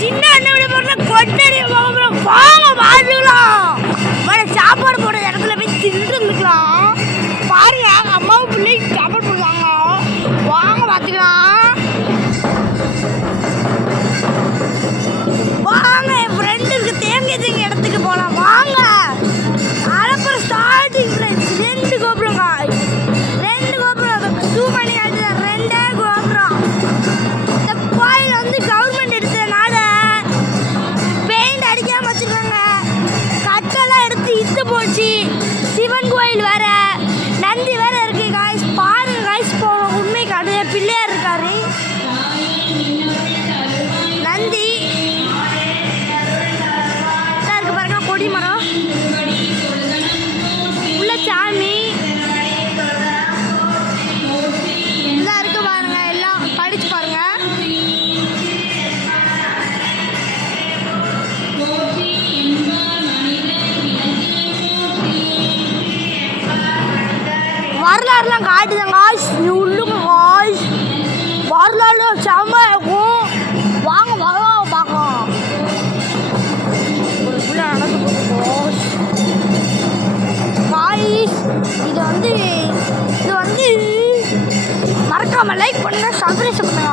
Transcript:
சின்ன அண்ணன் போடுற கொட்டடி வாங்க பார்த்துக்கலாம். சாப்பாடு போடுற இடத்துல போய் தின்று இருந்துக்கலாம். பாருங்க அம்மாவும் பிள்ளைக்கு சாப்பாடு போடுவாங்க. வாங்க பார்த்துக்கலாம். வாங்க என் ஃப்ரெண்டுக்கு தேங்காய் தேங்க இடத்துக்கு போகலாம். வாங்க அப்புறம் ஸ்டார்டிங் ஃப்ரெண்ட்ஸ் 2 கோபுரங்க. 2 கோபுரம் ஜூம் பண்ணி காட்டுது. 2 கோபுரம். இந்த கோயில் வந்து கவர்மெண்ட் எடுத்ததுனால பெயிண்ட் அடிக்காம வச்சிருக்காங்க. கட்டெல்லாம் எடுத்து இத்து போச்சு. சிவன் கோயில் வேற, நந்தி வேற இருக்கு காய்ஸ். பாருங்க காய்ஸ், போகணும். உண்மை கடையை பிள்ளையார் இருக்காரு, நந்தி இருக்கு பாருங்க, கொடி மரம் உள்ள சாமி எல்லாம் இருக்கு பாருங்க. எல்லாம் படிச்சு பாருங்க. வரலாறுலாம் காட்டுதாங்க காய்ஸ். நீ உள்ளுங்க காய்ஸ், வரலாறு செம்ம இருக்கும். வாங்க வரலாறு பார்க்கலாம். ஒரு பிள்ளை நடந்து போகுது காய்ஸ். இது வந்து மறக்காம லைக் பண்ணுங்க, சப்ஸ்கிரைப் பண்ணுங்க.